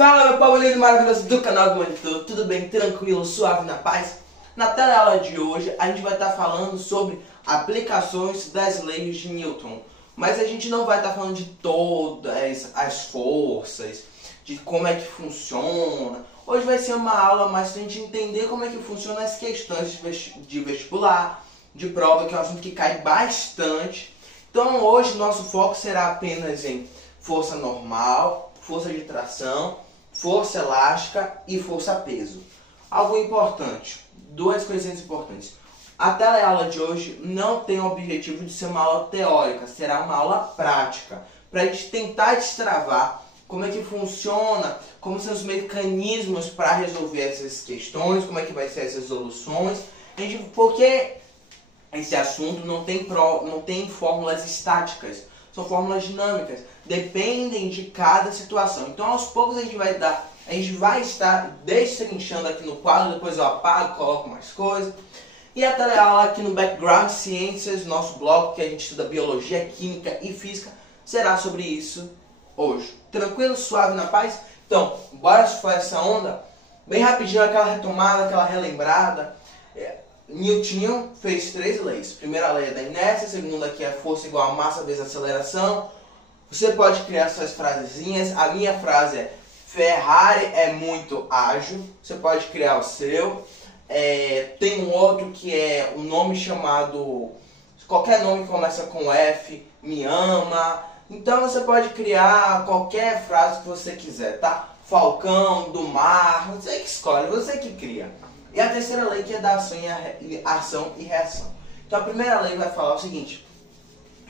Fala, meu povo lindo e maravilhoso do canal do Monitor, tudo bem? Tranquilo, suave, na paz? Na teleaula de hoje a gente vai estar falando sobre aplicações das leis de Newton, mas a gente não vai estar falando de todas as forças, de como é que funciona. Hoje vai ser uma aula mais para a gente entender como é que funcionam as questões de vestibular, de prova, que é um assunto que cai bastante. Então hoje nosso foco será apenas em força normal, força de tração, força elástica e força peso. Algo importante, duas coisinhas importantes. A teleaula de hoje não tem o objetivo de ser uma aula teórica, será uma aula prática, para a gente tentar destravar como é que funciona, como são os mecanismos para resolver essas questões, como é que vai ser as resoluções, porque esse assunto não tem fórmulas estáticas, são fórmulas dinâmicas, dependem de cada situação. Então aos poucos a gente vai estar destrinchando aqui no quadro, depois eu apago, coloco mais coisas. E a teleaula aqui no Background Ciências, nosso bloco que a gente estuda biologia, química e física, será sobre isso hoje. Tranquilo, suave, na paz? Então, bora surfar essa onda? Bem rapidinho, aquela retomada, aquela relembrada. Newton fez 3 leis. Primeira lei é da inércia, a segunda que é força igual a massa vezes aceleração. Você pode criar suas frasezinhas. A minha frase é: Ferrari é muito ágil. Você pode criar o seu. Tem um outro que é um nome chamado, qualquer nome que começa com F, me ama. Então você pode criar qualquer frase que você quiser, tá? Falcão, do mar, você que escolhe, você que cria. E a terceira lei que é da ação e reação. Então a primeira lei vai falar o seguinte: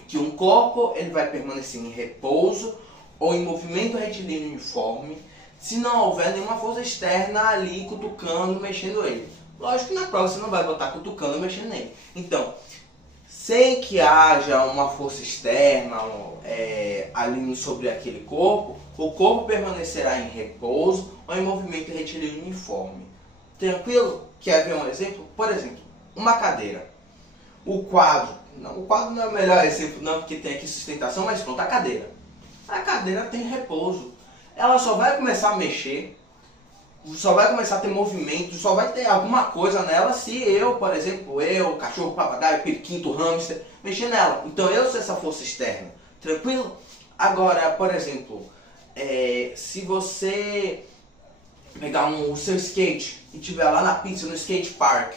que um corpo ele vai permanecer em repouso ou em movimento retilíneo uniforme se não houver nenhuma força externa ali cutucando, mexendo ele. Lógico que na prova você não vai botar cutucando, mexendo nele. Então, sem que haja uma força externa ali sobre aquele corpo, o corpo permanecerá em repouso ou em movimento retilíneo uniforme. Tranquilo? Quer ver um exemplo? Por exemplo, uma cadeira. O quadro não é o melhor exemplo não, porque tem aqui sustentação, mas pronto, a cadeira. A cadeira tem repouso. Ela só vai começar a mexer, só vai começar a ter movimento, só vai ter alguma coisa nela se eu, por exemplo, cachorro, papagaio, periquito, hamster, mexer nela. Então eu sou essa força externa. Tranquilo? Agora, por exemplo, se você pegar o seu skate e tiver lá na pista, no skate park,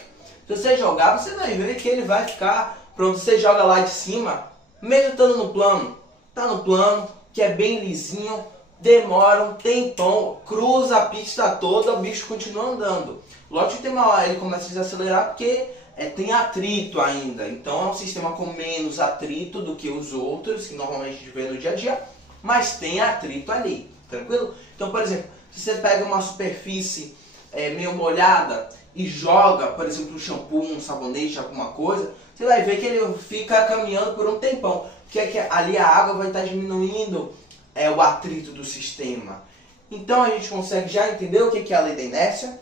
se você jogar, você vai ver que ele vai ficar pronto. Você joga lá de cima, mesmo estando no plano, tá no plano, que é bem lisinho, demora um tempão, cruza a pista toda, o bicho continua andando. Lógico que tem uma hora ele começa a desacelerar porque tem atrito ainda, então é um sistema com menos atrito do que os outros, que normalmente a gente vê no dia a dia, mas tem atrito ali, tranquilo? Então, por exemplo, se você pega uma superfície meio molhada e joga, por exemplo, um shampoo, um sabonete, alguma coisa, você vai ver que ele fica caminhando por um tempão, porque ali a água vai estar diminuindo o atrito do sistema. Então a gente consegue já entender o que é a lei da inércia.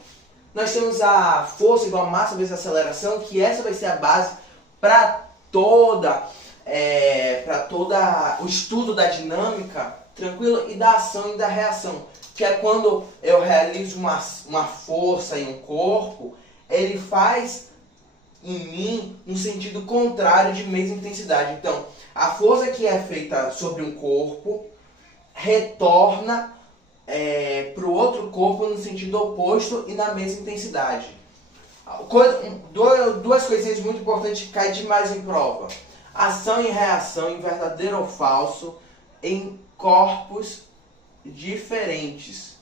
Nós temos a força igual a massa vezes a aceleração, que essa vai ser a base para toda o estudo da dinâmica, tranquilo? E da ação e da reação, que é quando eu realizo uma força em um corpo, ele faz em mim um sentido contrário de mesma intensidade. Então, a força que é feita sobre um corpo retorna para o outro corpo no sentido oposto e na mesma intensidade. Duas coisinhas muito importantes que caem demais em prova: ação e reação em verdadeiro ou falso em corpos diferentes.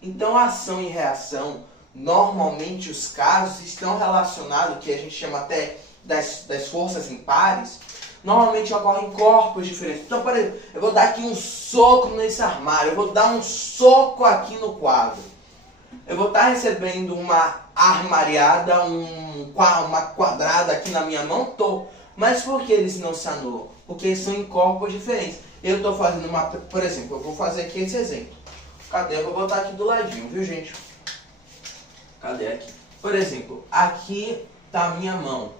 Então, ação e reação, normalmente os casos estão relacionados, que a gente chama até das forças impares, normalmente ocorrem em corpos diferentes. Então, por exemplo, eu vou dar aqui um soco nesse armário, eu vou dar um soco aqui no quadro. Eu vou estar recebendo uma armariada, uma quadrada aqui na minha mão, mas por que eles não se anulam? Porque são em corpos diferentes. Eu estou fazendo por exemplo, eu vou fazer aqui esse exemplo. Cadê? Eu vou botar aqui do ladinho, viu, gente? Cadê aqui? Por exemplo, aqui está a minha mão.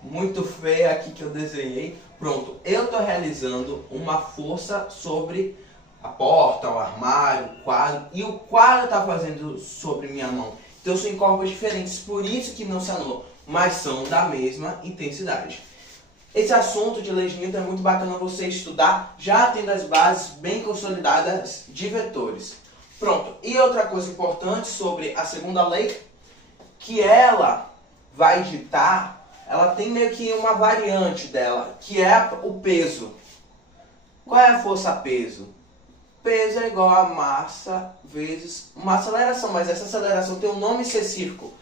Muito feia aqui que eu desenhei. Pronto, eu estou realizando uma força sobre a porta, o armário, o quadro, e o quadro está fazendo sobre minha mão. Então são em corpos diferentes, por isso que não se anulam, mas são da mesma intensidade. Esse assunto de leis de Newton é muito bacana você estudar, já tendo as bases bem consolidadas de vetores. Pronto, e outra coisa importante sobre a segunda lei, que ela vai ditar, ela tem meio que uma variante dela, que é o peso. Qual é a força-peso? Peso é igual a massa vezes uma aceleração, mas essa aceleração tem um nome específico,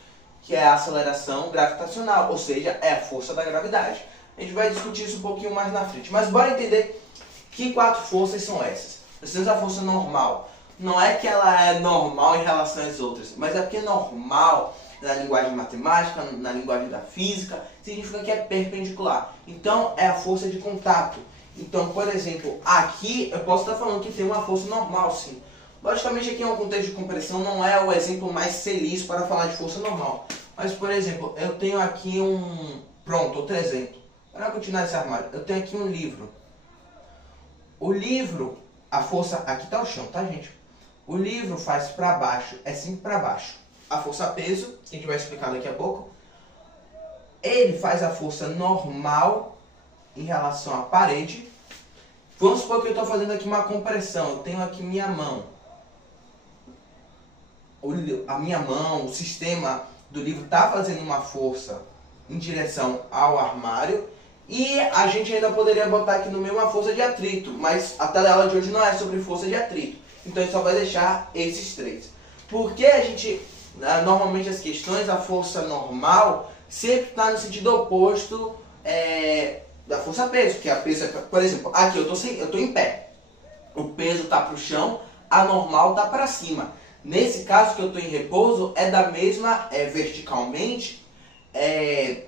que é a aceleração gravitacional, ou seja, é a força da gravidade. A gente vai discutir isso um pouquinho mais na frente, mas bora entender que 4 forças são essas. Nós temos a força normal. Não é que ela é normal em relação às outras, mas é porque normal, na linguagem matemática, na linguagem da física, significa que é perpendicular. Então, é a força de contato. Então, por exemplo, aqui eu posso estar falando que tem uma força normal, sim. Logicamente, aqui em um contexto de compressão não é o exemplo mais feliz para falar de força normal. Mas, por exemplo, eu tenho aqui Pronto, outro exemplo. Para continuar esse armário, eu tenho aqui um livro. O livro, a força... Aqui está o chão, tá, gente? O livro faz para baixo, é sempre para baixo. A força peso, que a gente vai explicar daqui a pouco, ele faz a força normal em relação à parede. Vamos supor que eu estou fazendo aqui uma compressão. Eu tenho aqui minha mão. A minha mão, o sistema do livro está fazendo uma força em direção ao armário. E a gente ainda poderia botar aqui no meio uma força de atrito. Mas a tela de hoje não é sobre força de atrito. Então a gente só vai deixar esses 3. Porque a gente, normalmente as questões, a força normal sempre está no sentido oposto da força peso, que a peso, por exemplo, aqui eu estou em pé, o peso está para o chão, a normal está para cima. Nesse caso que eu estou em repouso, é da mesma, verticalmente, é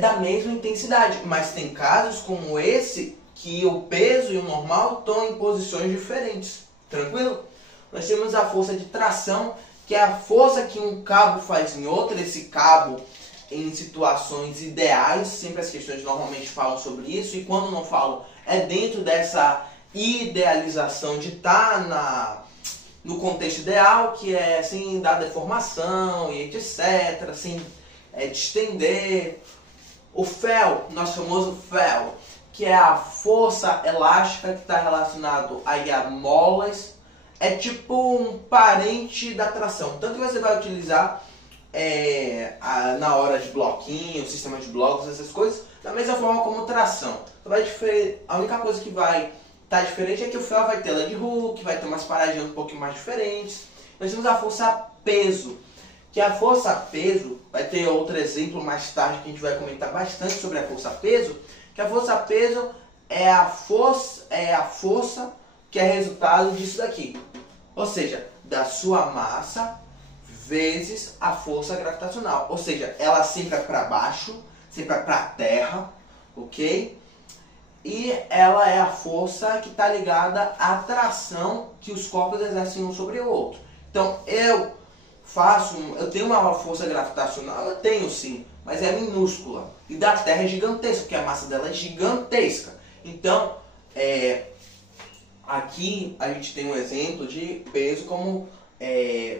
da mesma intensidade, mas tem casos como esse que o peso e o normal estão em posições diferentes, tranquilo? Nós temos a força de tração, que é a força que um cabo faz em outro, esse cabo em situações ideais, sempre as questões normalmente falam sobre isso, e quando não falam, é dentro dessa idealização de estar no contexto ideal, que é sem dar deformação e etc, sem distender. O fel, nosso famoso fel, que é a força elástica que está relacionado aí a molas, é tipo um parente da tração. Tanto que você vai utilizar na hora de bloquinho, sistema de blocos, essas coisas, da mesma forma como tração. A única coisa que vai estar diferente é que o fel vai ter LED hook, vai ter umas paradinhas um pouquinho mais diferentes. Nós temos a força peso, que a força peso, vai ter outro exemplo mais tarde que a gente vai comentar bastante sobre a força peso, que a força peso é a força que é resultado disso daqui. Ou seja, da sua massa vezes a força gravitacional. Ou seja, ela sempre é para baixo, sempre é para a terra, ok? E ela é a força que está ligada à atração que os corpos exercem um sobre o outro. Então, eu tenho uma força gravitacional, eu tenho sim, mas é minúscula. E da Terra é gigantesca, porque a massa dela é gigantesca. Então, aqui a gente tem um exemplo de peso como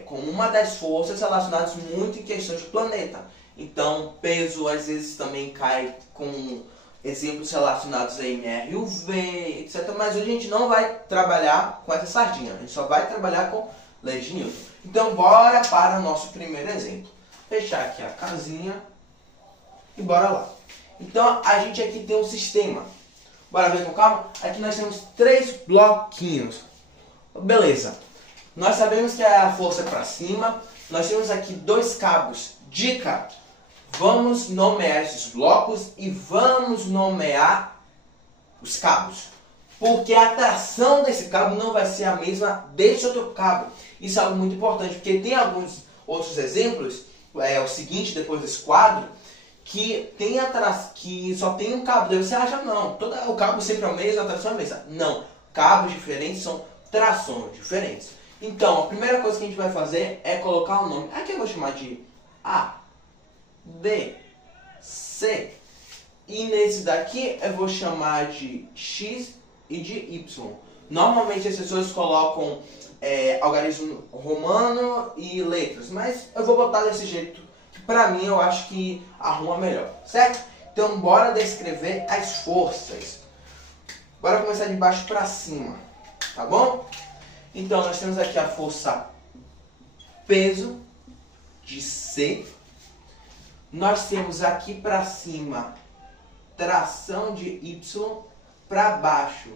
uma das forças relacionadas muito em questões de planeta. Então, peso às vezes também cai com exemplos relacionados a MR, UV, etc. Mas hoje a gente não vai trabalhar com essa sardinha, a gente só vai trabalhar com leis de Newton. Então, bora para o nosso primeiro exemplo. Fechar aqui a casinha e bora lá. Então, a gente aqui tem um sistema. Bora ver com calma? Aqui nós temos 3 bloquinhos. Beleza. Nós sabemos que a força é para cima. Nós temos aqui 2 cabos. Dica: vamos nomear esses blocos e vamos nomear os cabos. Porque a tração desse cabo não vai ser a mesma desse outro cabo. Isso é algo muito importante, porque tem alguns outros exemplos, o seguinte, depois desse quadro, que só tem um cabo. Daí você acha, não, o cabo sempre é o mesmo, a tração é a mesma. Não, cabos diferentes são trações diferentes. Então, a primeira coisa que a gente vai fazer é colocar o nome. Aqui eu vou chamar de A, B, C. E nesse daqui eu vou chamar de X e de Y. Normalmente as pessoas colocam algarismo romano e letras, mas eu vou botar desse jeito, que pra mim eu acho que arruma melhor, certo? Então bora descrever as forças. Bora começar de baixo pra cima, tá bom? Então nós temos aqui a força peso de C. Nós temos aqui pra cima tração de Y. Para baixo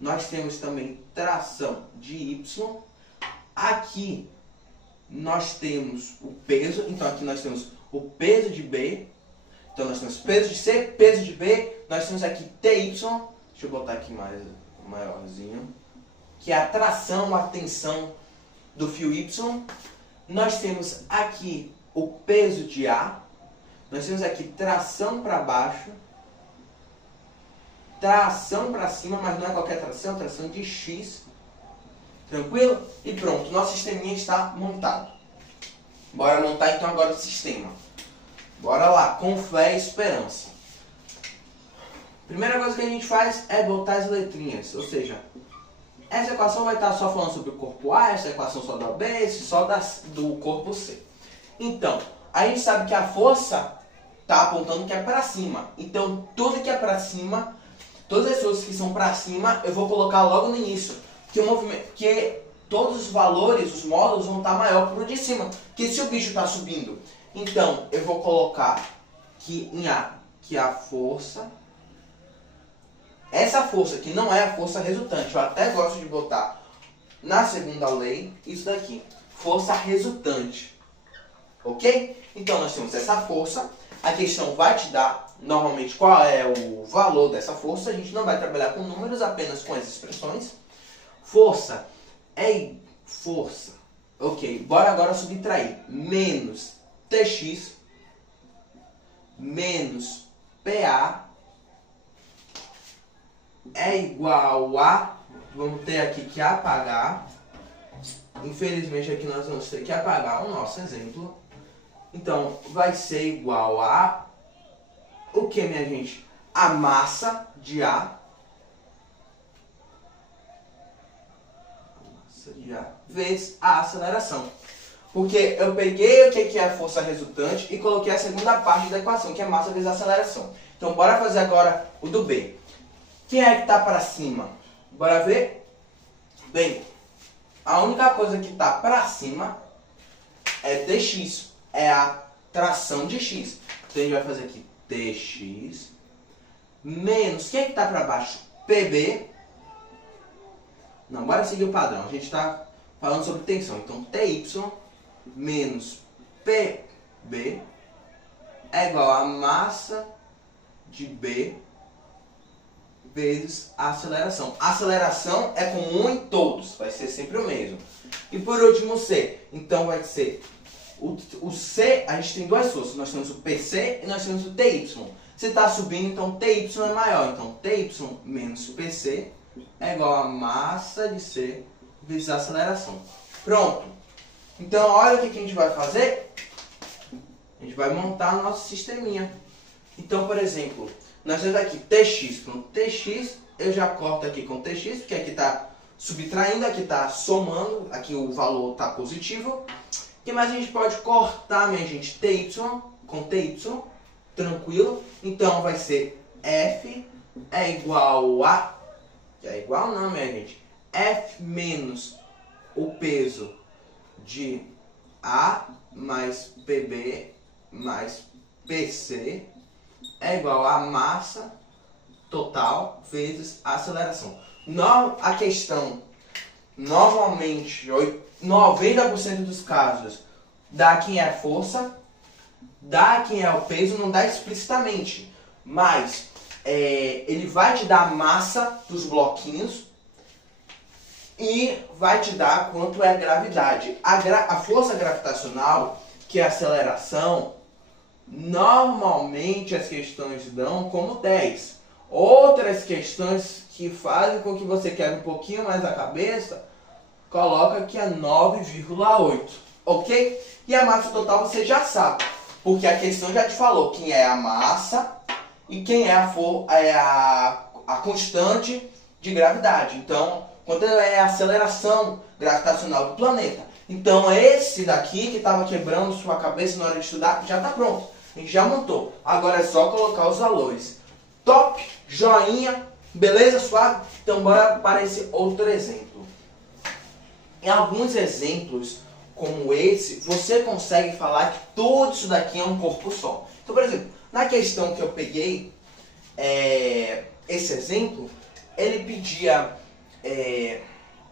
nós temos também tração de Y. Aqui nós temos o peso, então aqui nós temos o peso de B. Então nós temos peso de C, peso de B. Nós temos aqui TY, deixa eu botar aqui mais maiorzinho, que é a tração, a tensão do fio Y. Nós temos aqui o peso de A. Nós temos aqui tração para baixo, tração para cima, mas não é qualquer tração, tração de X. Tranquilo? E pronto, nosso sisteminha está montado. Bora montar então agora o sistema. Bora lá, com fé e esperança. Primeira coisa que a gente faz é botar as letrinhas, ou seja, essa equação vai estar só falando sobre o corpo A, essa equação só da B, esse só do corpo C. Então, a gente sabe que a força está apontando que é para cima. Então, tudo que é para cima, todas as forças que são para cima, eu vou colocar logo no início. Que todos os valores, os módulos vão estar maior para o de cima. Porque se o bicho está subindo, então eu vou colocar que em A, que a força, essa força que não é a força resultante, eu até gosto de botar na segunda lei isso daqui, força resultante. Ok? Então nós temos essa força, a questão vai te dar normalmente qual é o valor dessa força, a gente não vai trabalhar com números, apenas com as expressões. Força é força. Ok, bora agora subtrair. Menos TX menos PA é igual a, vamos ter aqui que apagar. Infelizmente aqui nós vamos ter que apagar o nosso exemplo. Então vai ser igual a o que, minha gente? A massa de A. Vezes a aceleração. Porque eu peguei o que é a força resultante e coloquei a segunda parte da equação, que é massa vezes aceleração. Então bora fazer agora o do B. Quem é que está para cima? Bora ver? Bem, a única coisa que está para cima é Tx, é a tração de X. Então a gente vai fazer aqui Tx menos, quem é que está para baixo? PB. Não, bora seguir o padrão. A gente está falando sobre tensão. Então, TY menos PB é igual a massa de B vezes a aceleração. A aceleração é comum em todos. Vai ser sempre o mesmo. E por último, o C. Então, vai ser o C, a gente tem duas forças. Nós temos o PC e nós temos o TY. Se está subindo, então TY é maior. Então, TY menos PC é igual a massa de C vezes a aceleração. Pronto. Então, olha o que a gente vai fazer. A gente vai montar o nosso sisteminha. Então, por exemplo, nós temos aqui TX. Com TX, eu já corto aqui com TX, porque aqui está subtraindo, aqui está somando, aqui o valor está positivo. O que mais a gente pode cortar, minha gente? TY com TY, tranquilo. Então, vai ser F é igual a... É igual não, minha gente. F menos o peso de A mais PB mais PC é igual a massa total vezes a aceleração. A questão, normalmente, 90% dos casos, dá quem é a força, dá quem é o peso, não dá explicitamente, mas ele vai te dar a massa dos bloquinhos e vai te dar quanto é a gravidade. A força gravitacional, que é a aceleração, normalmente as questões dão como 10. Outras questões que fazem com que você quebre um pouquinho mais a cabeça, coloca que é 9,8, ok? E a massa total você já sabe, porque a questão já te falou quem é a massa e quem é a constante de gravidade. Então, quanto é a aceleração gravitacional do planeta. Então esse daqui que estava quebrando sua cabeça na hora de estudar, já está pronto. A gente já montou. Agora é só colocar os valores. Top, joinha, beleza, suave? Então bora para esse outro exemplo. Em alguns exemplos, como esse, você consegue falar que tudo isso daqui é um corpo só. Então, por exemplo, na questão que eu peguei, esse exemplo, ele pedia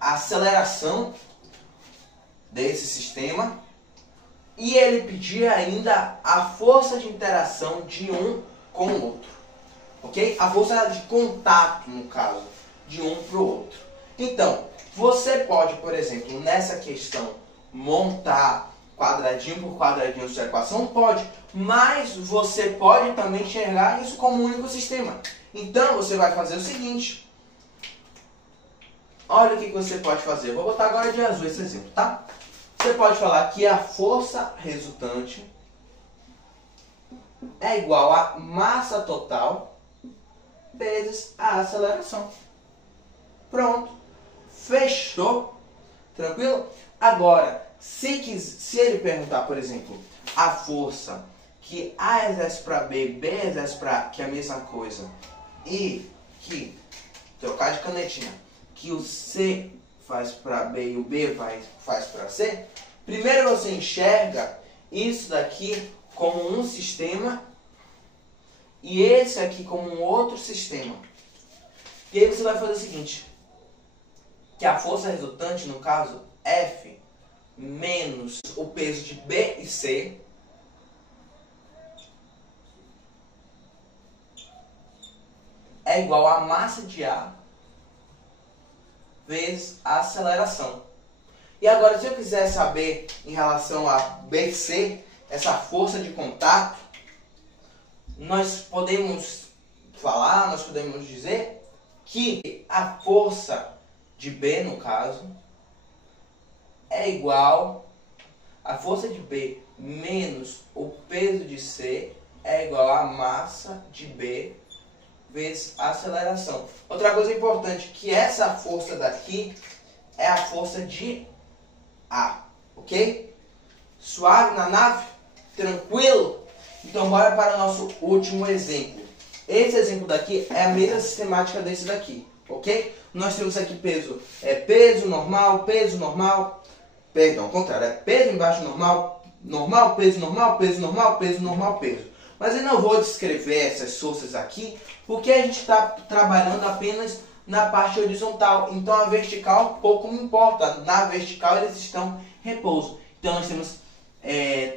a aceleração desse sistema e ele pedia ainda a força de interação de um com o outro, ok? A força de contato, no caso, de um para o outro. Então, você pode, por exemplo, nessa questão, montar quadradinho por quadradinho sua equação? Pode, mas você pode também enxergar isso como um único sistema. Então, você vai fazer o seguinte. Olha o que você pode fazer. Vou botar agora de azul esse exemplo, tá? Você pode falar que a força resultante é igual a massa total vezes a aceleração. Pronto. Fechou? Tranquilo? Agora, se ele perguntar, por exemplo, a força que A exerce para B, B exerce para A, que é a mesma coisa, e que, trocar de canetinha, que o C faz para B e o B faz para C, primeiro você enxerga isso daqui como um sistema e esse aqui como um outro sistema. E aí você vai fazer o seguinte, que a força resultante, no caso, F, menos o peso de B e C, é igual a massa de A vezes a aceleração. E agora, se eu quiser saber em relação a BC, essa força de contato, nós podemos dizer que a força de B, no caso, é igual a força de B menos o peso de C é igual a massa de B vezes a aceleração. Outra coisa importante, que essa força daqui é a força de A, ok? Suave na nave? Tranquilo? Então bora para o nosso último exemplo. Esse exemplo daqui é a mesma sistemática desse daqui, ok? Nós temos aqui peso, peso normal, perdão, ao contrário, peso embaixo normal, normal, peso normal, peso normal, peso normal, peso. Mas eu não vou descrever essas forças aqui, porque a gente está trabalhando apenas na parte horizontal. Então a vertical pouco me importa. Na vertical eles estão em repouso. Então nós temos,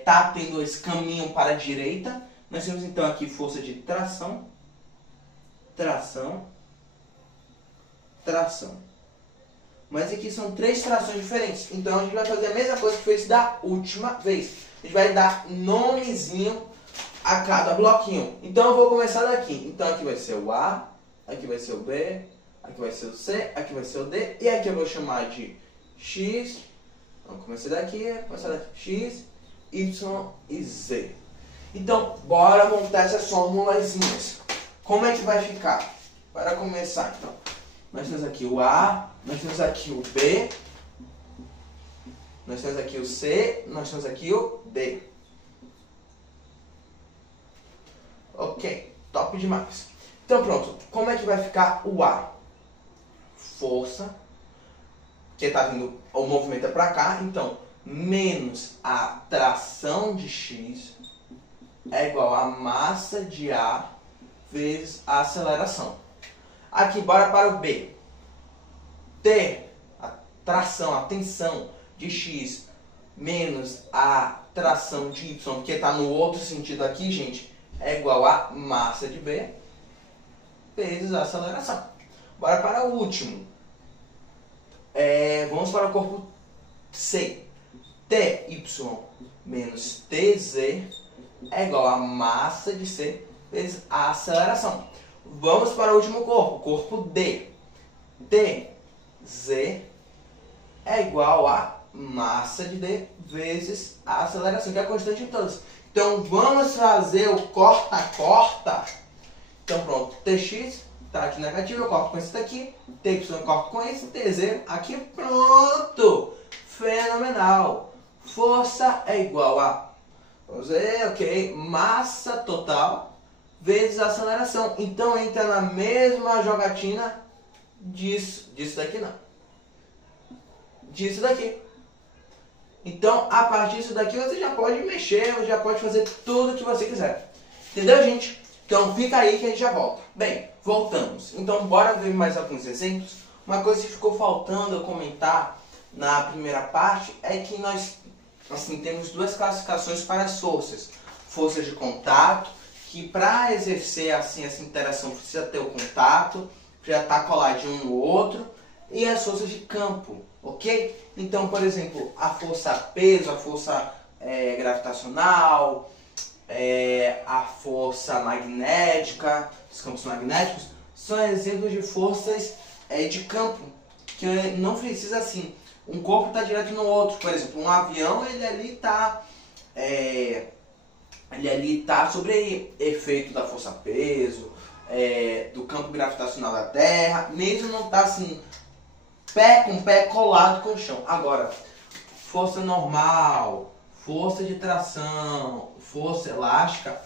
tá tendo esse caminho para a direita. Nós temos então aqui força de tração, tração, tração. Mas aqui são 3 trações diferentes. Então a gente vai fazer a mesma coisa que fez da última vez. A gente vai dar nomezinho a cada bloquinho. Então eu vou começar daqui. Então aqui vai ser o A, aqui vai ser o B, aqui vai ser o C, aqui vai ser o D. E aqui eu vou chamar de X. Vamos começar daqui, X, Y e Z. Então bora montar essas formulazinhas. Como é que vai ficar? Para começar então. Nós temos aqui o A, nós temos aqui o B, nós temos aqui o C, nós temos aqui o D. Ok, top demais. Então pronto, como é que vai ficar o A? Força, que está vindo, o movimento é para cá, então menos a tração de X é igual a massa de A vezes a aceleração. Aqui, bora para o B. T, a tração, a tensão de X menos a tração de Y, porque está no outro sentido aqui, gente, é igual a massa de B vezes a aceleração. Bora para o último. Vamos para o corpo C. TY menos TZ é igual a massa de C vezes a aceleração. Vamos para o último corpo, corpo D. TZ é igual a massa de D vezes a aceleração, que é a constante em todas. Então vamos fazer o corta-corta. Então pronto, TX tá aqui negativo, eu corto com esse daqui, TY eu corto com esse, T0 aqui, pronto! Fenomenal! Força é igual a, vamos ver, ok, massa total vezes aceleração. Então entra na mesma jogatina disso daqui não. Disso daqui. Então, a partir disso daqui, você já pode mexer, você já pode fazer tudo o que você quiser. Entendeu, gente? Então, fica aí que a gente já volta. Bem, voltamos. Então, bora ver mais alguns exemplos. Uma coisa que ficou faltando eu comentar na primeira parte é que nós, assim, temos duas classificações para as forças. Força de contato, que para exercer, assim, essa interação precisa ter o contato, precisa estar coladinho um no outro, e as forças de campo. Ok? Então, por exemplo, a força peso, a força gravitacional, a força magnética, os campos magnéticos, são exemplos de forças de campo, que não precisa assim, um corpo está direto no outro. Por exemplo, um avião, ele ali tá sobre efeito da força peso, do campo gravitacional da Terra, mesmo não está assim, pé com pé colado com o chão. Agora, força normal, força de tração, força elástica,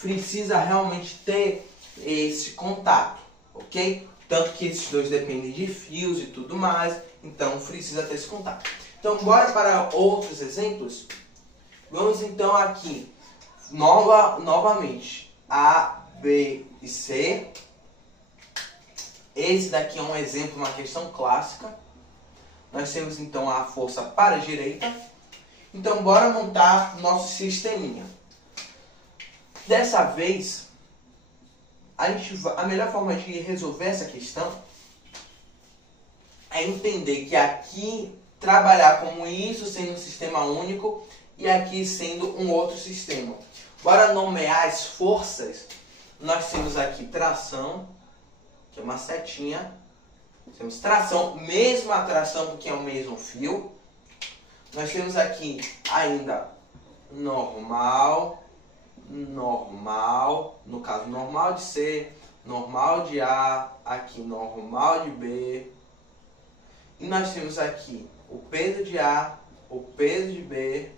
precisa realmente ter esse contato, ok? Tanto que esses dois dependem de fios e tudo mais, então precisa ter esse contato. Então, bora para outros exemplos. Vamos então aqui, novamente, A, B e C. Esse daqui é um exemplo, uma questão clássica. Nós temos então a força para a direita. Então, bora montar nosso sisteminha. Dessa vez, a melhor forma de resolver essa questão é entender que aqui trabalhar como isso sendo um sistema único e aqui sendo um outro sistema. Bora nomear as forças. Nós temos aqui tração, que é uma setinha. Temos tração, mesma tração porque é o mesmo fio. Nós temos aqui ainda normal, no caso normal de C, normal de A, aqui normal de B. E nós temos aqui o peso de A, o peso de B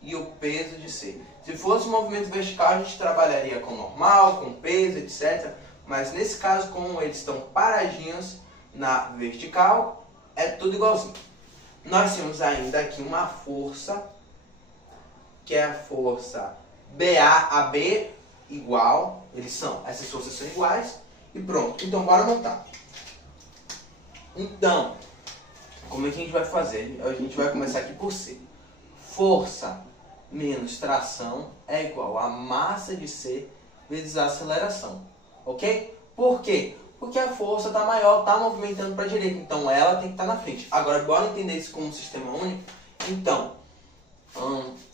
e o peso de C. Se fosse um movimento vertical, a gente trabalharia com normal, com peso, etc. Mas nesse caso, como eles estão paradinhos na vertical, é tudo igualzinho. Nós temos ainda aqui uma força, que é a força BA/AB igual, essas forças são iguais, e pronto. Então, bora montar. Então, como é que a gente vai fazer? A gente vai começar aqui por C. Força menos tração é igual a massa de C vezes a aceleração. Ok? Por quê? Porque a força está maior, está movimentando para a direita, então ela tem que estar na frente. Agora, bora entender isso como um sistema único. Então,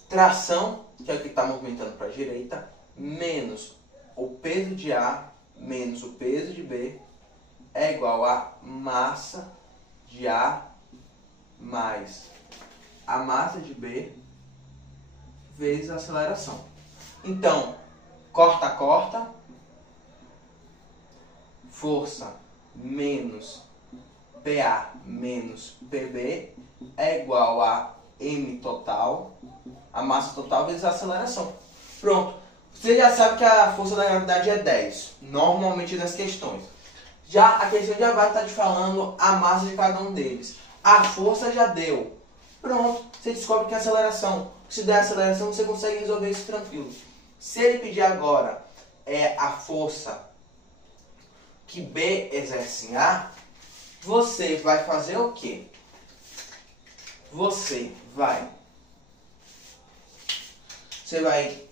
tração, que é o que está movimentando para a direita, menos o peso de A, menos o peso de B, é igual a massa de A mais a massa de B vezes a aceleração. Então, corta, corta. Força menos PA menos PB é igual a M total, a massa total vezes a aceleração. Pronto. Você já sabe que a força da gravidade é 10, normalmente nas questões. Já a questão já vai estar te falando a massa de cada um deles. A força já deu. Pronto, você descobre que é a aceleração. Se der a aceleração, você consegue resolver isso tranquilo. Se ele pedir agora a força que B exerce em A, você vai fazer o quê? Você vai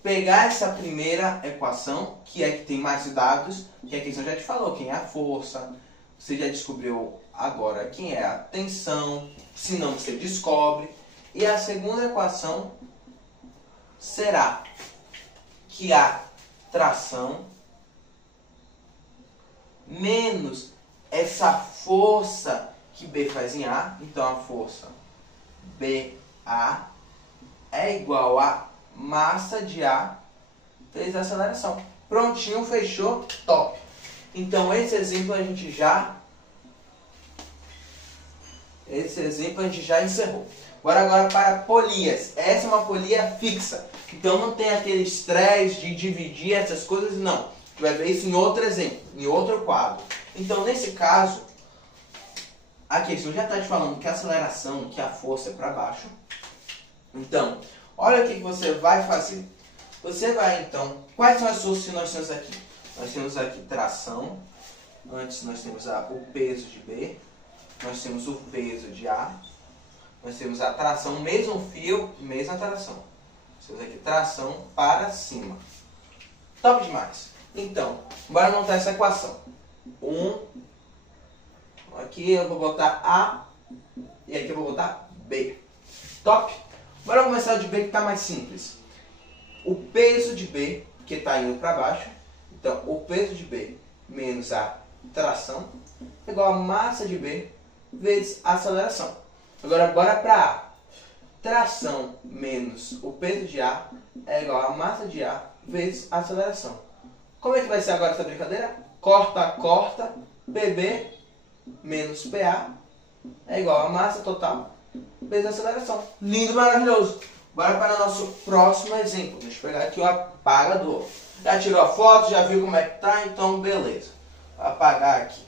pegar essa primeira equação, que é que tem mais dados, que a questão já te falou quem é a força, você já descobriu agora quem é a tensão, se não você descobre. E a segunda equação será que a tração menos essa força que B faz em A, então a força BA é igual a massa de A vezes a aceleração. Prontinho, fechou, top. Então esse exemplo a gente já encerrou. Agora para polias. Essa é uma polia fixa. Então não tem aquele estresse de dividir essas coisas, não. A gente vai ver isso em outro exemplo, em outro quadro. Então nesse caso, a questão já está te falando que a aceleração, que a força é para baixo. Então, olha o que você vai fazer. Você vai então, quais são as forças que nós temos aqui? Nós temos aqui tração, antes nós temos o peso de B, nós temos o peso de A, nós temos a tração, mesmo fio, mesma tração. Nós temos aqui tração para cima. Top demais. Então, bora montar essa equação. Aqui eu vou botar A e aqui eu vou botar B. Top? Bora começar de B que está mais simples. O peso de B, que está indo para baixo, então o peso de B menos a tração é igual a massa de B vezes a aceleração. Agora bora para A. Tração menos o peso de A é igual a massa de A vezes a aceleração. Como é que vai ser agora essa brincadeira? Corta, corta, PB menos PA é igual a massa total vezes a aceleração. Lindo, maravilhoso. Bora para o nosso próximo exemplo. Deixa eu pegar aqui o apagador. Já tirou a foto, já viu como é que tá, então beleza. Vou apagar aqui.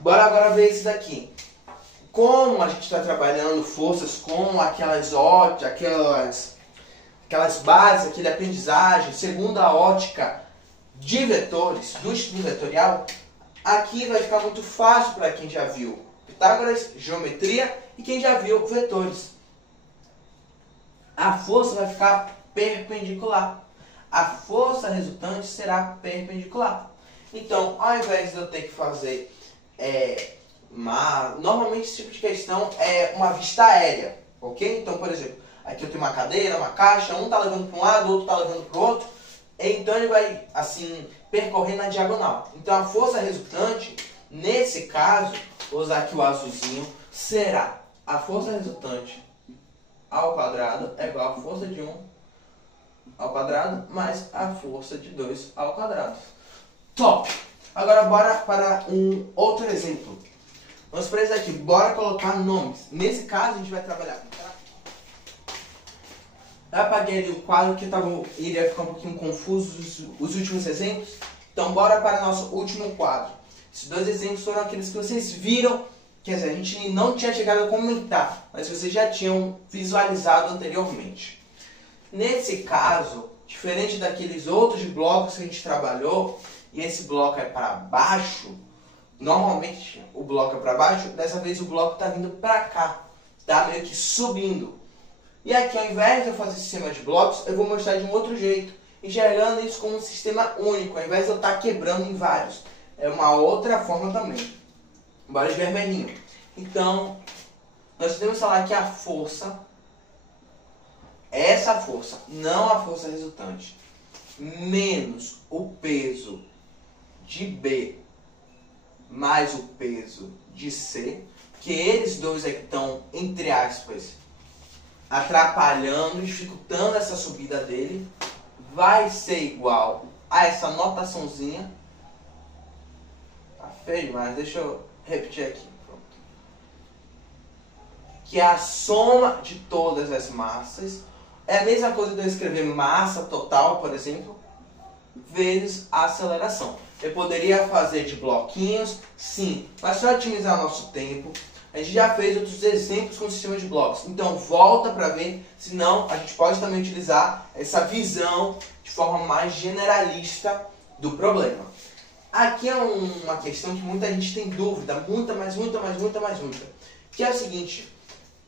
Bora agora ver esse daqui. Como a gente está trabalhando forças com aquelas bases aqui de aprendizagem, segundo a ótica de vetores, do estudo vetorial, aqui vai ficar muito fácil para quem já viu Pitágoras, geometria e quem já viu vetores. A força vai ficar perpendicular. A força resultante será perpendicular. Então, ao invés de eu ter que fazer normalmente esse tipo de questão é uma vista aérea, ok? Então, por exemplo, aqui eu tenho uma cadeira, uma caixa, um está levando para um lado, o outro está levando para o outro, então ele vai, assim, percorrer na diagonal. Então, a força resultante, nesse caso, vou usar aqui o azulzinho, será a força resultante ao quadrado é igual a força de 1 ao quadrado mais a força de 2 ao quadrado. Top! Agora, bora para um outro exemplo. Vamos para esse aqui, bora colocar nomes. Nesse caso, a gente vai trabalhar com... Eu apaguei ali o quadro que iria ficar um pouquinho confuso os últimos exemplos. Então, bora para o nosso último quadro. Esses dois exemplos foram aqueles que vocês viram, quer dizer, a gente não tinha chegado a comentar, mas vocês já tinham visualizado anteriormente. Nesse caso, diferente daqueles outros blocos que a gente trabalhou, e esse bloco é para baixo, normalmente o bloco é para baixo, dessa vez o bloco está vindo para cá, está meio que subindo. E aqui, ao invés de eu fazer sistema de blocos, eu vou mostrar de um outro jeito, enxergando isso como um sistema único, ao invés de eu estar quebrando em vários. É uma outra forma também. Bora de vermelhinho. Então, nós temos que falar que a força, essa força, não a força resultante, menos o peso de B mais o peso de C, que eles dois é que estão, entre aspas, atrapalhando, dificultando essa subida dele, vai ser igual a essa notaçãozinha. Tá feio, mas deixa eu repetir aqui. Pronto. Que é a soma de todas as massas. É a mesma coisa de eu escrever massa total, por exemplo, vezes a aceleração. Eu poderia fazer de bloquinhos, sim, mas para otimizar nosso tempo, a gente já fez outros exemplos com o sistema de blocos. Então volta para ver, senão a gente pode também utilizar essa visão de forma mais generalista do problema. Aqui é uma questão que muita gente tem dúvida, muita, que é o seguinte,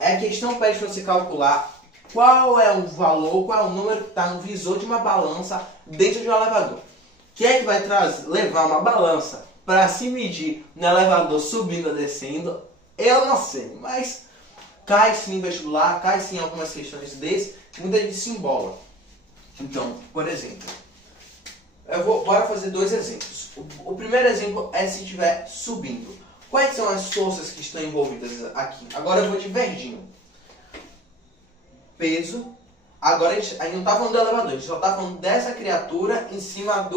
a questão pede para você calcular qual é o valor, qual é o número que está no visor de uma balança dentro de um elevador. Quem é que vai levar uma balança para se medir no elevador subindo ou descendo? Eu não sei, mas cai sim em vestibular, cai sim em algumas questões desse, muita gente se embola. Então, por exemplo, bora fazer dois exemplos. O primeiro exemplo é se estiver subindo. Quais são as forças que estão envolvidas aqui? Agora eu vou de verdinho. Peso. Agora a gente não está falando do elevador, a gente só está falando dessa criatura em cima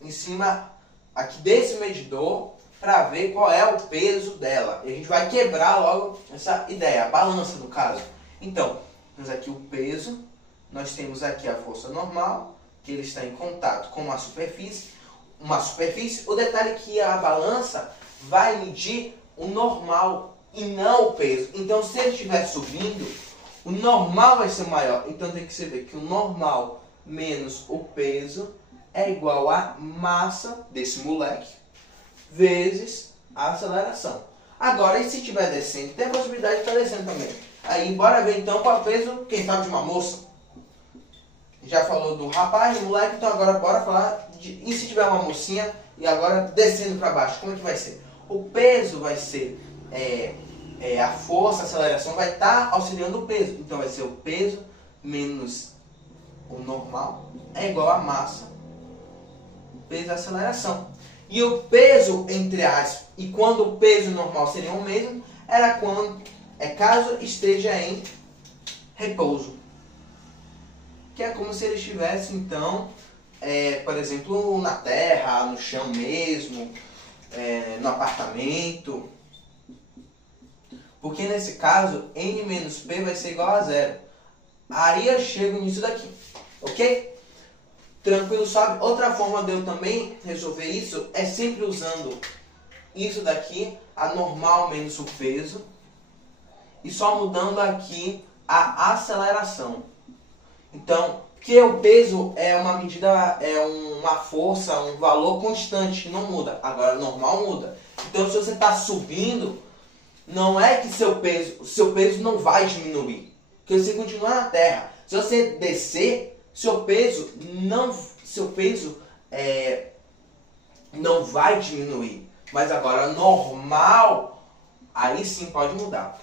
em cima aqui desse medidor para ver qual é o peso dela. E a gente vai quebrar logo essa ideia, a balança no caso. Então, temos aqui o peso, nós temos aqui a força normal, que ele está em contato com uma superfície. O detalhe é que a balança vai medir o normal e não o peso. Então, se ele estiver subindo, o normal vai ser maior. Então, tem que saber que o normal menos o peso é igual a massa desse moleque vezes a aceleração. Agora, e se estiver descendo? Tem a possibilidade de estar descendo também. Aí, bora ver então qual é o peso, quem sabe, de uma moça. Já falou do rapaz, do moleque, então agora bora falar de... E se tiver uma mocinha e agora descendo para baixo, como é que vai ser? O peso vai ser... a força, a aceleração vai estar auxiliando o peso. Então vai ser o peso menos o normal é igual a massa vezes a aceleração. E o peso, entre aspas, e quando o peso normal seria o mesmo, era quando caso esteja em repouso. Que é como se ele estivesse, então, por exemplo, na terra, no chão mesmo, no apartamento. Porque nesse caso, n menos p vai ser igual a zero. Aí eu chego nisso daqui, ok? Tranquilo, sabe? Outra forma de eu também resolver isso é sempre usando isso daqui, a normal menos o peso, e só mudando aqui a aceleração. Então, porque o peso é uma medida, é uma força, um valor constante, não muda. Agora, o normal muda. Então, se você está subindo, não é que seu peso não vai diminuir, porque você continua na terra. Se você descer, seu peso não vai diminuir. Mas agora, normal, aí sim pode mudar.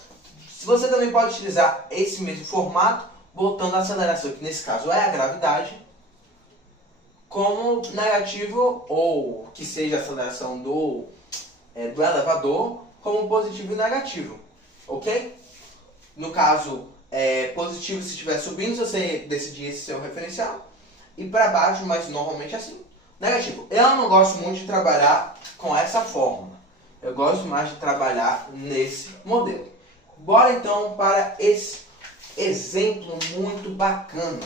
Se você também pode utilizar esse mesmo formato, botando a aceleração, que nesse caso é a gravidade, como negativo, ou que seja a aceleração do elevador, como positivo e negativo, ok? No caso, positivo se estiver subindo, se você decidir esse seu referencial, e para baixo, mas normalmente assim, negativo. Eu não gosto muito de trabalhar com essa fórmula, eu gosto mais de trabalhar nesse modelo. Bora então para esse exemplo muito bacana.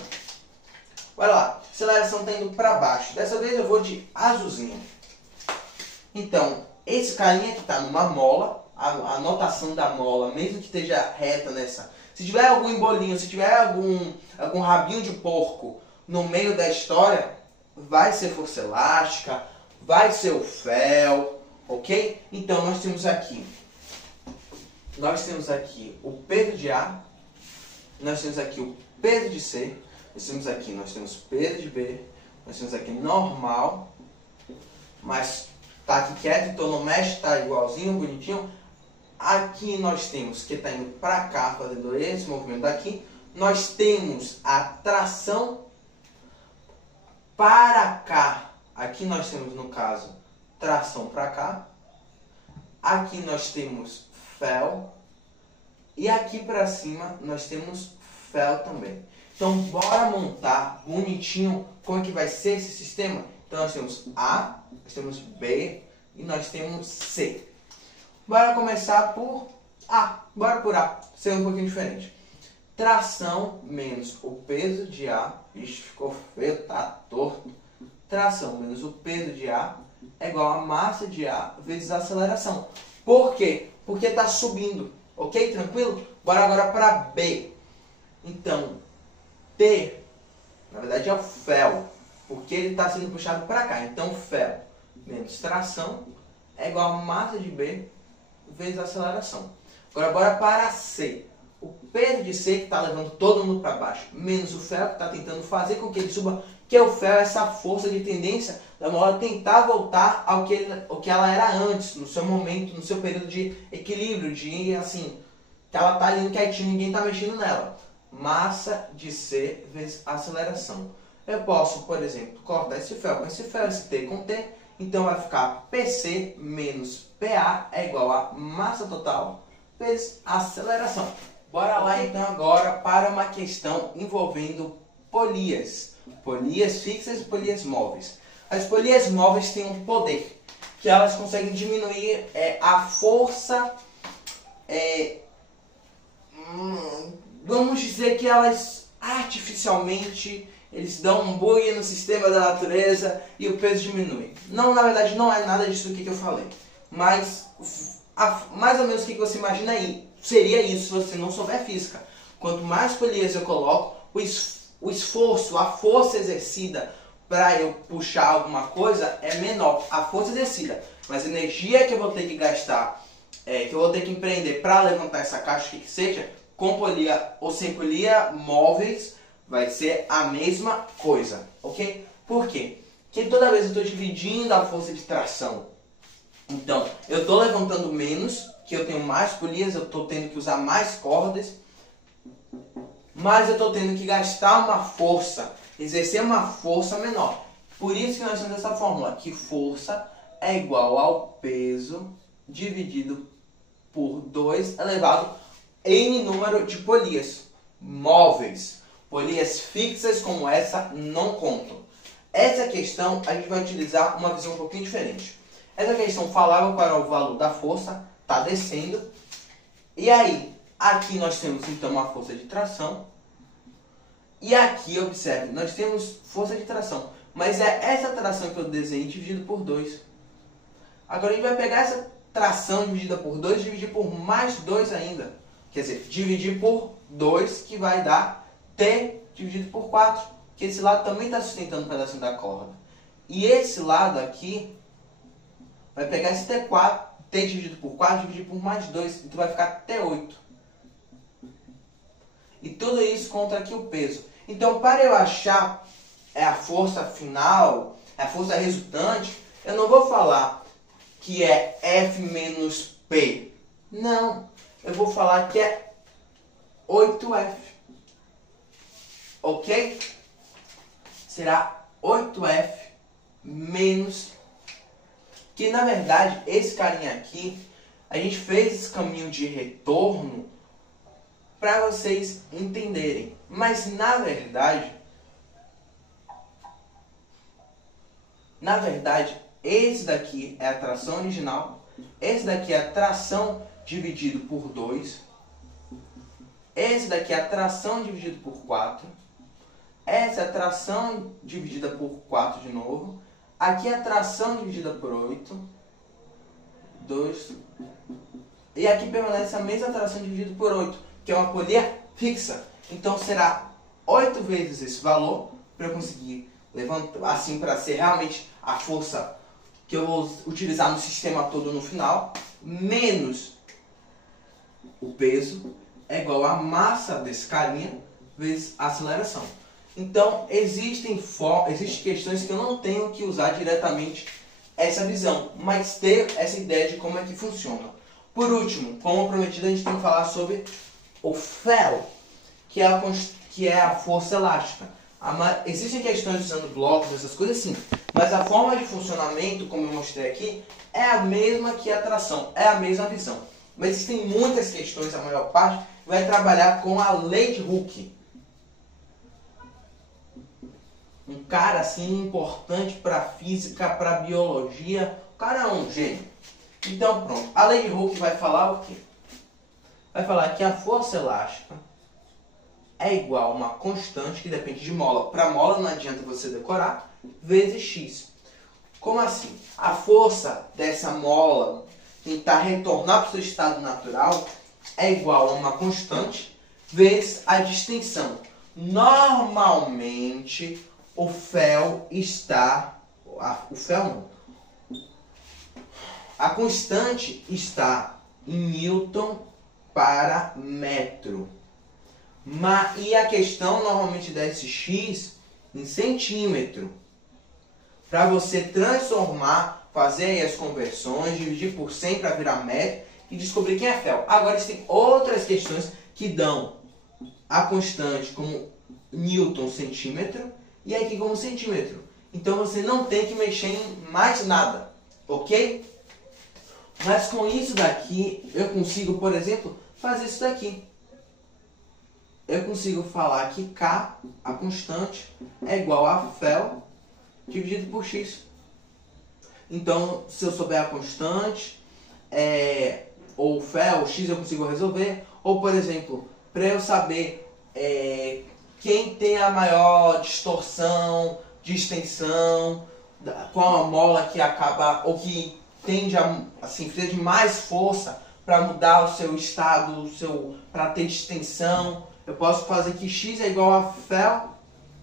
Olha lá, a aceleração está indo para baixo, dessa vez eu vou de azulzinho. Então, esse carinha que está numa mola, a notação da mola, mesmo que esteja reta nessa, se tiver algum embolinho, se tiver algum rabinho de porco no meio da história, vai ser força elástica, vai ser o fel, ok? Então nós temos aqui o peso de A, nós temos aqui o peso de C, nós temos peso de B, nós temos aqui normal, mas tá aqui quieto, então não mexe, tá igualzinho, bonitinho. Aqui nós temos que está indo para cá, fazendo esse movimento daqui. Nós temos a tração para cá. Aqui nós temos, no caso, tração para cá. Aqui nós temos fel. E aqui para cima nós temos fel também. Então, bora montar bonitinho como é que vai ser esse sistema. Então, nós temos A, nós temos B e nós temos C. Bora começar por A. Bora por A. Ser um pouquinho diferente. Tração menos o peso de A. Ixi, ficou feio, tá torto. Tração menos o peso de A é igual a massa de A vezes a aceleração. Por quê? Porque está subindo. Ok? Tranquilo? Bora agora para B. Então, T, na verdade é o fel, porque ele está sendo puxado para cá. Então, fel menos tração é igual a massa de B vezes a aceleração. Agora, bora para C. O peso de C, que está levando todo mundo para baixo, menos o fel, que está tentando fazer com que ele suba, que o fel é essa força de tendência da mola tentar voltar ao que ela era antes, no seu momento, no seu período de equilíbrio, de assim, que ela está ali quietinha, ninguém está mexendo nela. Massa de C vezes aceleração. Eu posso, por exemplo, cortar esse fel com esse fel, esse T com T, então vai ficar PC menos PA é igual a massa total vezes aceleração. Bora lá então agora para uma questão envolvendo polias. Polias fixas e polias móveis. As polias móveis têm um poder, que elas conseguem diminuir a força, vamos dizer que elas artificialmente, eles dão um bug no sistema da natureza e o peso diminui. Não, na verdade não é nada disso que eu falei, mas mais ou menos o que você imagina aí, seria isso se você não souber física. Quanto mais polias eu coloco, o esforço, a força exercida para eu puxar alguma coisa é menor. A força exercida, mas a energia que eu vou ter que gastar, que eu vou ter que empreender para levantar essa caixa, que seja, com polia ou sem polia móveis, vai ser a mesma coisa, ok? Por quê? Porque toda vez eu estou dividindo a força de tração. Então, eu estou levantando menos, que eu tenho mais polias, eu estou tendo que usar mais cordas, mas eu estou tendo que gastar uma força, exercer uma força menor. Por isso que nós temos essa fórmula, que força é igual ao peso dividido por 2 elevado em número de polias móveis. Polias fixas como essa não contam. Essa questão a gente vai utilizar uma visão um pouquinho diferente. Essa questão falava qual era o valor da força, está descendo. E aí, aqui nós temos então uma força de tração. E aqui, observe, nós temos força de tração. Mas é essa tração que eu desenhei dividido por 2. Agora a gente vai pegar essa tração dividida por 2 e dividir por mais 2 ainda. Quer dizer, dividir por 2 que vai dar T dividido por 4. Que esse lado também está sustentando um pedacinho da corda. E esse lado aqui vai pegar esse T4, T dividido por 4 e dividir por mais 2. Então vai ficar T8. E tudo isso contra aqui o peso. Então, para eu achar a força final, a força resultante, eu não vou falar que é F menos P. Não. Eu vou falar que é 8F. Ok? Será 8F menos... Que, na verdade, esse carinha aqui, a gente fez esse caminho de retorno para vocês entenderem. Mas, na verdade, esse daqui é a tração original, esse daqui é a tração dividido por 2, esse daqui é a tração dividido por 4, essa é a tração dividida por 4 de novo, aqui é a tração dividida por 8, 2, e aqui permanece a mesma tração dividida por 8, que é uma polia fixa. Então será 8 vezes esse valor para eu conseguir levantar, assim, para ser realmente a força que eu vou utilizar no sistema todo no final, menos o peso é igual a massa desse carinha vezes a aceleração. Então existem questões que eu não tenho que usar diretamente essa visão, mas ter essa ideia de como é que funciona. Por último, como prometido, a gente tem que falar sobre o FEL, que é a força elástica. Existem questões usando blocos, essas coisas assim, mas a forma de funcionamento, como eu mostrei aqui, é a mesma que a tração, é a mesma visão. Mas existem muitas questões, a maior parte vai trabalhar com a lei de Hooke. Um cara assim importante para física, para biologia, o cara é um gênio. Então pronto, a lei de Hooke vai falar o quê? Vai falar que a força elástica é igual a uma constante que depende de mola. Para mola não adianta você decorar, vezes x. Como assim? A força dessa mola tentar retornar para o seu estado natural é igual a uma constante vezes a distensão. Normalmente o FEL está... O FEL não. A constante está em Newton para metro. E a questão normalmente dá esse x em centímetro. Para você transformar, fazer aí as conversões, dividir por 100 para virar metro e descobrir quem é FEL. Agora existem outras questões que dão a constante como Newton centímetro e aqui como centímetro. Então você não tem que mexer em mais nada, ok? Mas com isso daqui eu consigo, por exemplo, fazer isso daqui. Eu consigo falar que K, a constante, é igual a FEL dividido por x. Então, se eu souber a constante, ou o x eu consigo resolver. Ou, por exemplo, para eu saber quem tem a maior distorção, distensão, qual a mola que acaba, ou que tende a, assim, precisa de mais força para mudar o seu estado, para ter distensão, eu posso fazer que x é igual a fel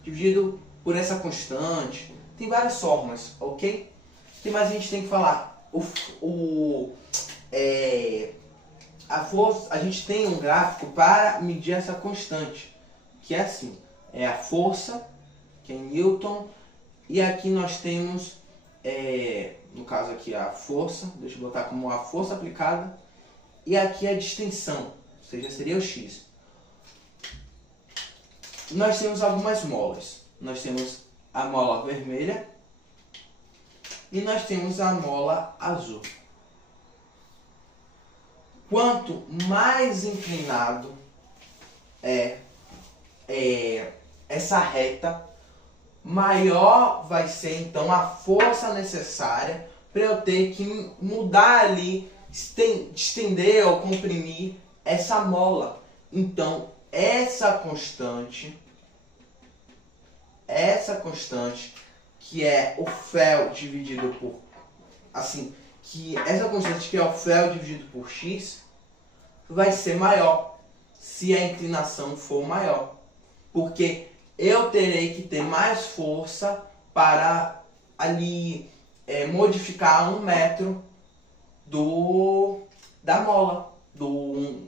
dividido por essa constante. Tem várias formas, ok? O que mais a gente tem que falar? A força, a gente tem um gráfico para medir essa constante, que é assim, é a força, que é em Newton, e aqui nós temos, no caso aqui a força, deixa eu botar como a força aplicada, e aqui a distensão, ou seja, seria o x. Nós temos algumas molas. Nós temos a mola vermelha e nós temos a mola azul. Quanto mais inclinado é essa reta, maior vai ser então a força necessária para eu ter que mudar ali, estender ou comprimir essa mola. Então, essa constante, que é o fel dividido por, essa constante que é o fel dividido por x, vai ser maior se a inclinação for maior. Porque eu terei que ter mais força para ali modificar 1 metro da mola.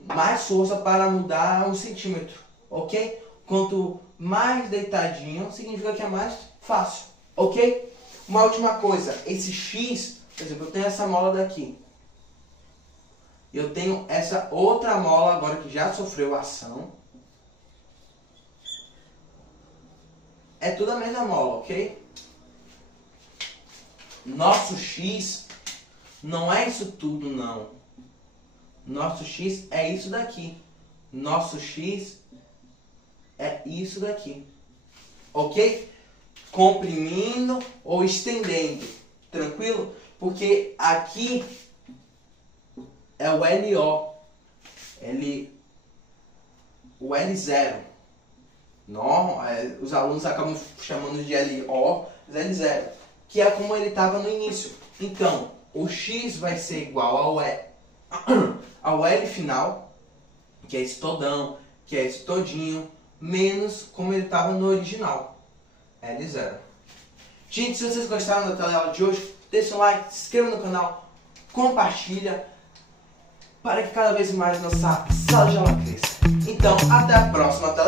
Mais força para mudar 1 centímetro, ok? Quanto mais deitadinho, significa que é mais fácil, ok? Uma última coisa, esse x, por exemplo, eu tenho essa mola daqui. Eu tenho essa outra mola agora que já sofreu ação. É tudo a mesma mola, ok? Nosso x não é isso tudo, não. Nosso x é isso daqui. Nosso x é isso daqui. Ok? Comprimindo ou estendendo. Tranquilo? Porque aqui é o LO. O L0. Não, os alunos acabam chamando de LO, L0. Que é como ele estava no início. Então, o x vai ser igual ao L final, que é esse todão, que é esse todinho, menos como ele estava no original, L0. Gente, se vocês gostaram da teleaula de hoje, deixa um like, se inscreva no canal, compartilha, para que cada vez mais nossa sala de aula cresça. Então, até a próxima teleaula.